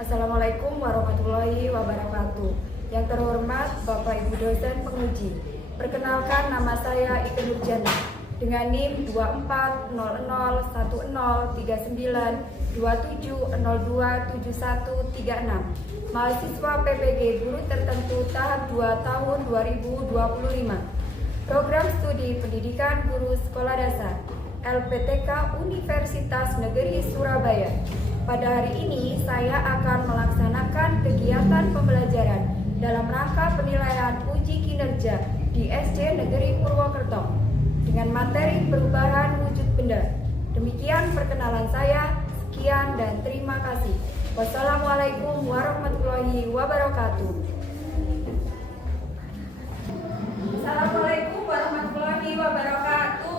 Assalamualaikum warahmatullahi wabarakatuh. Yang terhormat Bapak Ibu dosen penguji. Perkenalkan, nama saya Ike Nurjana dengan NIM 2400103927027136. Mahasiswa PPG Guru Tertentu tahap 2 tahun 2025. Program Studi Pendidikan Guru Sekolah Dasar LPTK Universitas Negeri Surabaya. Pada hari ini saya akan melaksanakan kegiatan pembelajaran dalam rangka penilaian uji kinerja di SD Negeri Purwokerto dengan materi perubahan wujud benda. Demikian perkenalan saya. Sekian dan terima kasih. Wassalamualaikum warahmatullahi wabarakatuh. Assalamualaikum warahmatullahi wabarakatuh.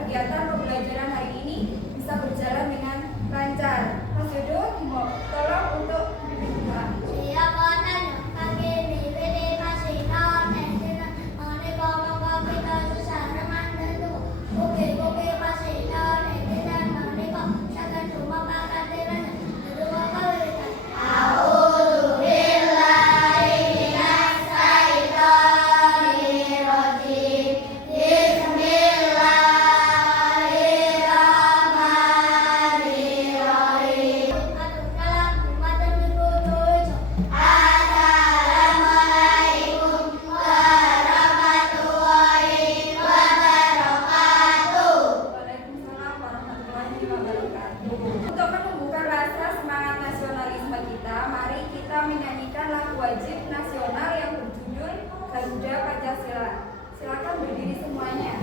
Kegiatan pembelajaran hari ini bisa berjalan dengan lancar. Mas Yodo, tolong untuk menyanyikan lagu wajib nasional yang berjudul Garuda Pancasila. Silakan berdiri semuanya.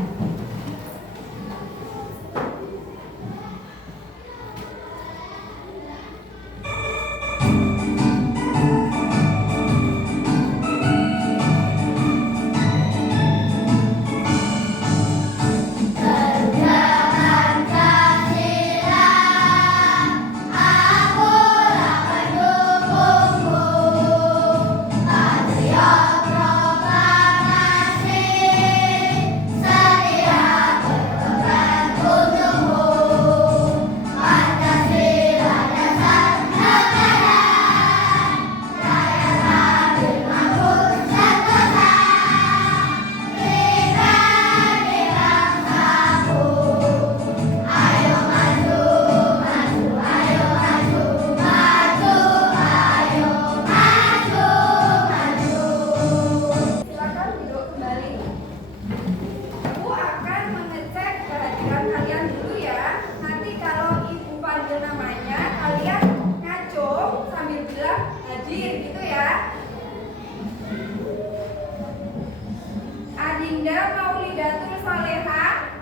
Adinda Maulidatul Saleha,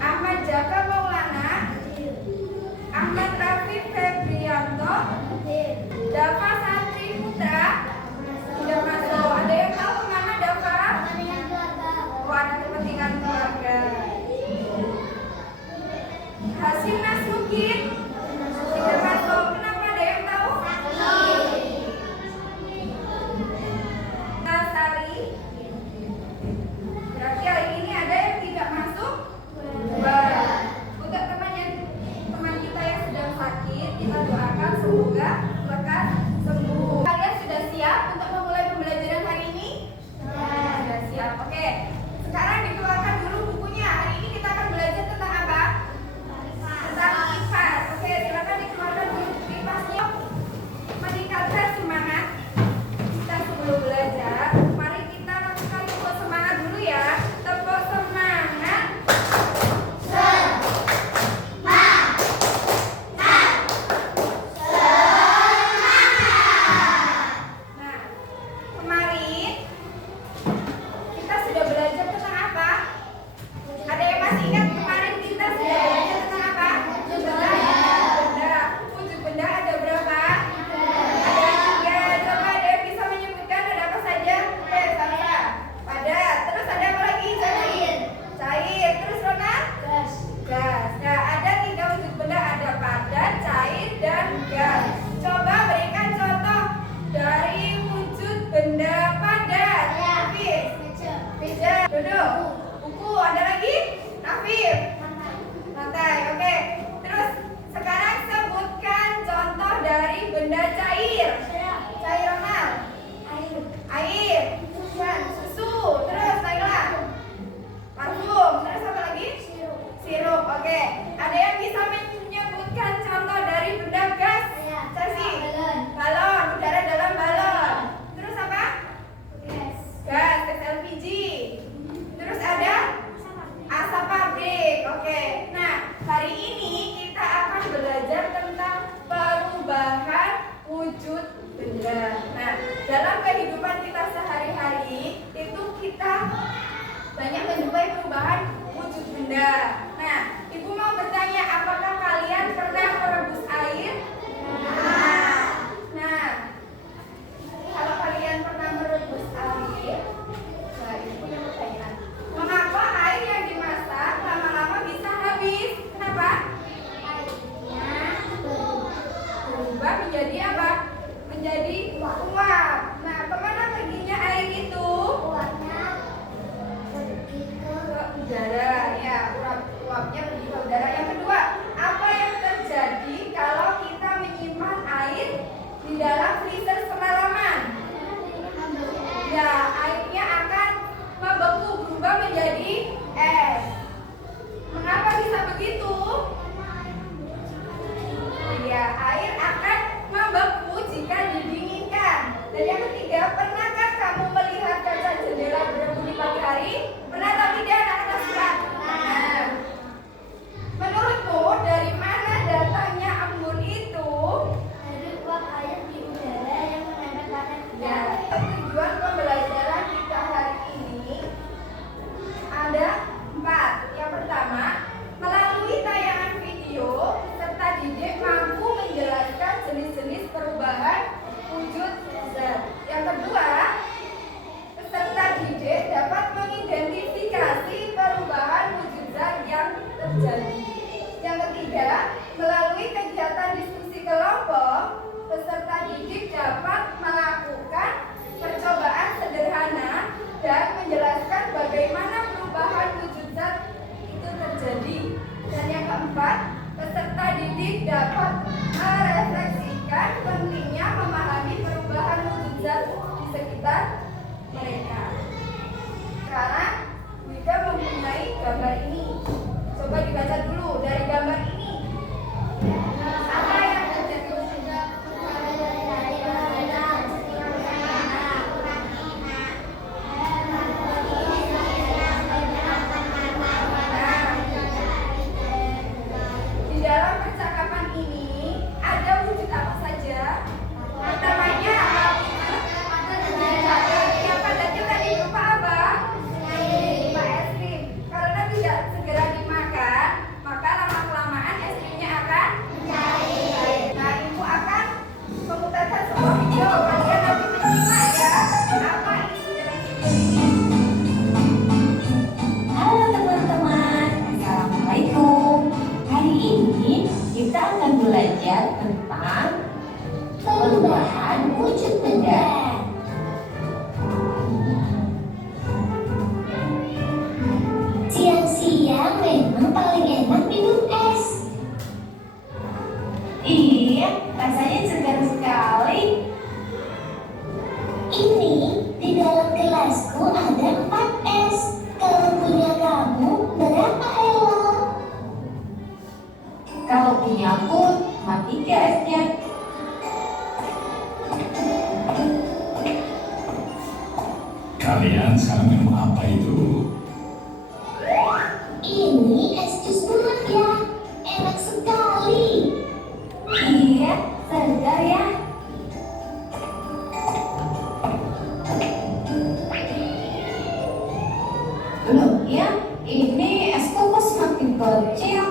Ahmad Jaka Maulana, Ahmad Rafiq Febrianto, Dava Santri Putra. Sudah masuk. Ada yang tahu kemana Dava? Oh, ada kepentingan keluarga. Hasim Nasukin sudah masuk. Kenapa, ada yang tahu? Berarti hari ini ada yang tidak masuk? Untuk teman kita yang sedang sakit, kita doakan semoga lekas sembuh. Kalian sudah siap untuk memulai pembelajaran hari ini? Sudah siap. Oke. Sekarang dikeluarkan dulu bukunya. Hari ini kita akan belajar tentang apa? Tentang IPAS. Oke, silakan dikeluarkan dulu IPAS-nya. Meningkatkan semangat kita sebelum belajar. Mari kita lakukan tepuk semangat dulu ya. Tepuk semangat. Semangat. wujud benda. Nah, dalam kehidupan kita sehari-hari itu kita banyak menjumpai perubahan wujud benda. Nah, Ibu mau bertanya, apakah kalian pernah merebus air? Nah, kalau kalian pernah merebus air, nah Ibu punya pertanyaan. Mengapa air yang dimasak lama-lama bisa habis? Kenapa? Berubah menjadi apa? Menjadi uap. Nah, kemana perginya air itu? Ke udara, ya. Uapnya pergi ke udara. Yang kedua, apa yang terjadi kalau kita menyimpan air di dalam freezer semalaman? Ya, airnya akan membeku, berubah menjadi es. Mengapa bisa begitu? Ya, air akan membeku jika didinginkan. Dan yang ketiga, pernahkah kamu melihat kaca jendela berdebu di pagi hari? Pernah atau tidak, anak-anak surat? Nah, menurutmu dari mana datangnya embun itu? Dari uap air di udara yang menempel pada Ya, tujuan pembelajaran kita hari ini ada 4. Yang pertama, melalui tayangan video, peserta didik mampu menjelaskan jenis-jenis perubahan wujud zat. Yang kedua, peserta didik dapat mengidentifikasi perubahan wujud zat yang terjadi. Yang ketiga, melalui kegiatan diskusi kelompok, peserta didik dapat melakukan percobaan sederhana dan menjelaskan bagaimana perubahan wujud zat itu terjadi. Dan yang keempat, peserta didik dapat merefleksikan pentingnya memahami perubahan wujud zat di sekitar mereka. Sekarang Wida mempunyai gambar ini. Coba dibaca dulu dari gambar ini. Apa yang terjadi? Di dalam percakapan ini ada wujud apa saja? Pertamanya yang padatnya tadi berupa apa? Berupa es krim. Karena tidak segera dimakan, maka lama-kelamaan es krimnya akan cair. Nah, Ibu akan memutarkan sebuah video. Kalian nanti menyimak ya. Apa isi dalam video ini? Halo teman-teman, Assalamualaikum. Hari ini kita akan belajar tentang perubahan wujud benda. Siang-siang memang paling enak minum es. Iya, rasanya segar sekali. Ini di dalam gelasku ada 4 es. Kalau punya kamu berapa, Ella? Kalau punya aku, mati esnya. Kalian sekarang minum apa itu? Ini es jus buah ya. Enak sekali. Iya, segar ya. Loh ya, ini esku kok semakin kecil.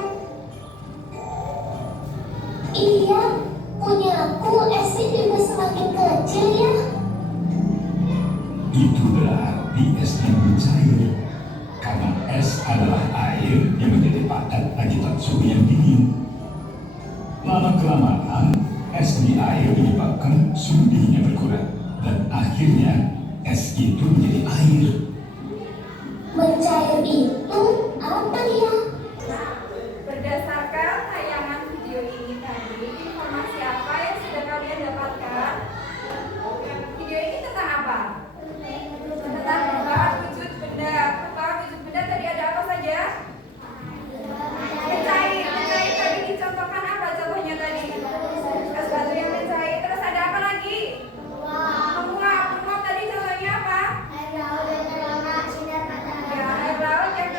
Iya, punya aku esnya juga semakin kecil ya. Itu berarti esnya mencair. Karena es adalah air yang menjadi padat akibat suhu yang dingin. Lama-kelamaan, es di air menyebabkan suhu dinginnya berkurang. Dan akhirnya, es itu menjadi air. Mencair itu apa ya? Berdasarkan tayangan video ini tadi, informasi apa yang sudah kalian dapatkan? Video ini tentang apa? Tentang perubahan wujud benda. Perubahan wujud benda tadi ada apa saja? Mencair. Mencair tadi dicontohkan apa contohnya tadi? Es batu yang mencair. Terus ada apa lagi? Menguap. Menguap tadi contohnya apa? Ya, air laut yang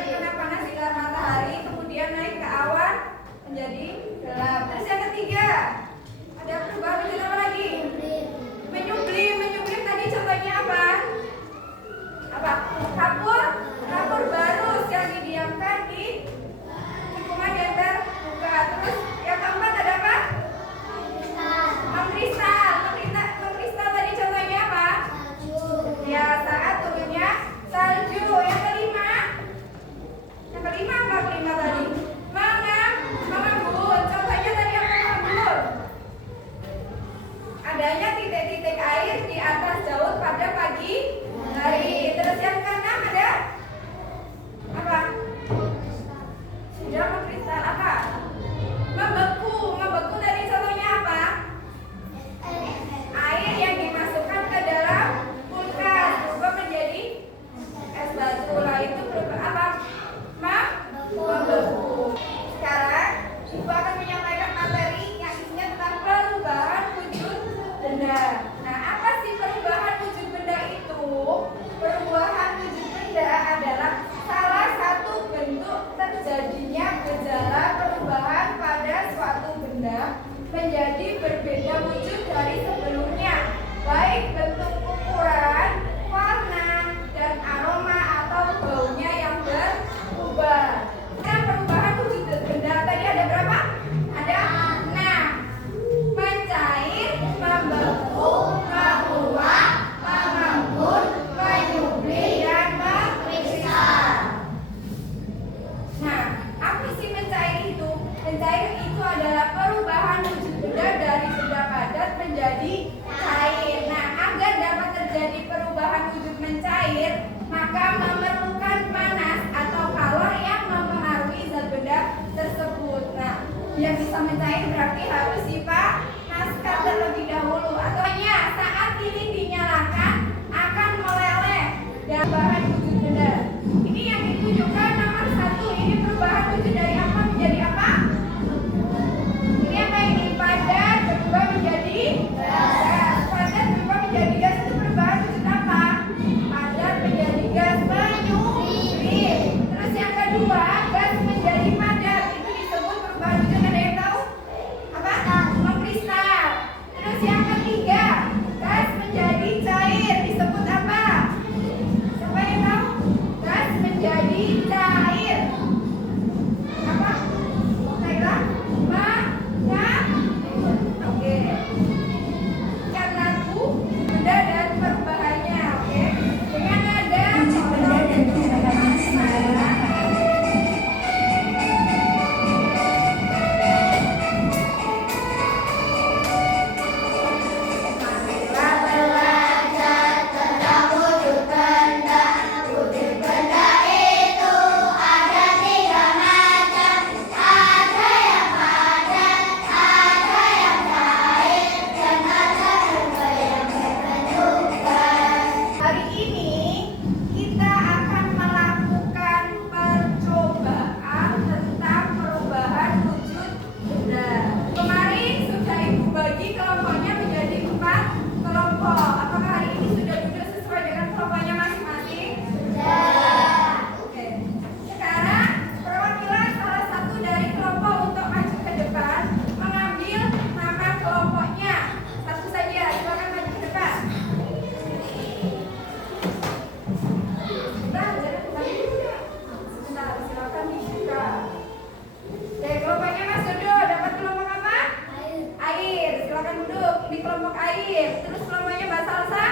di kelompok air. Terus kelompoknya Mbak Salsa?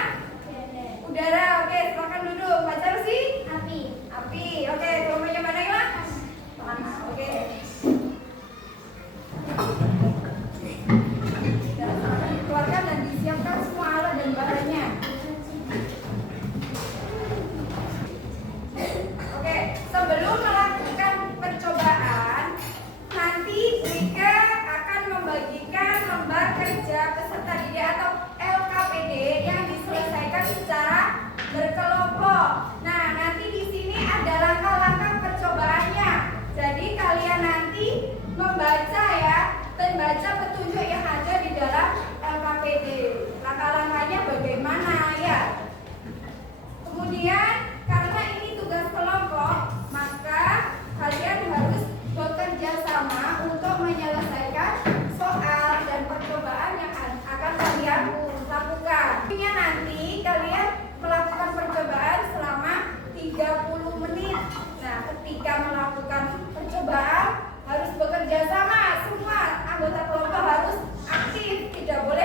Udara. Oke, silakan duduk. Mbak Chelsea? Api. Api. Oke, kelompoknya Mbak Naila? Tanah. Oke. Dan silakan dikeluarkan dan disiapkan semua alat dan bahannya. Oke, sebelum melakukan percobaan, nanti Wika akan membagikan lembar kerja peserta didik atau LKPD yang diselesaikan secara berkelompok. Nah, nanti di sini ada langkah-langkah percobaannya. Jadi kalian nanti membaca ya, membaca petunjuk yang ada di dalam LKPD. Langkah-langkahnya bagaimana ya? Kemudian karena ini tugas kelompok, maka kalian harus bekerja sama untuk menyelesaikan soal dan percobaan yang akan kalian lakukan. Intinya nanti kalian melakukan percobaan selama 30 menit. Nah, ketika melakukan percobaan harus bekerja sama, semua anggota kelompok harus aktif, tidak boleh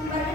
Sumber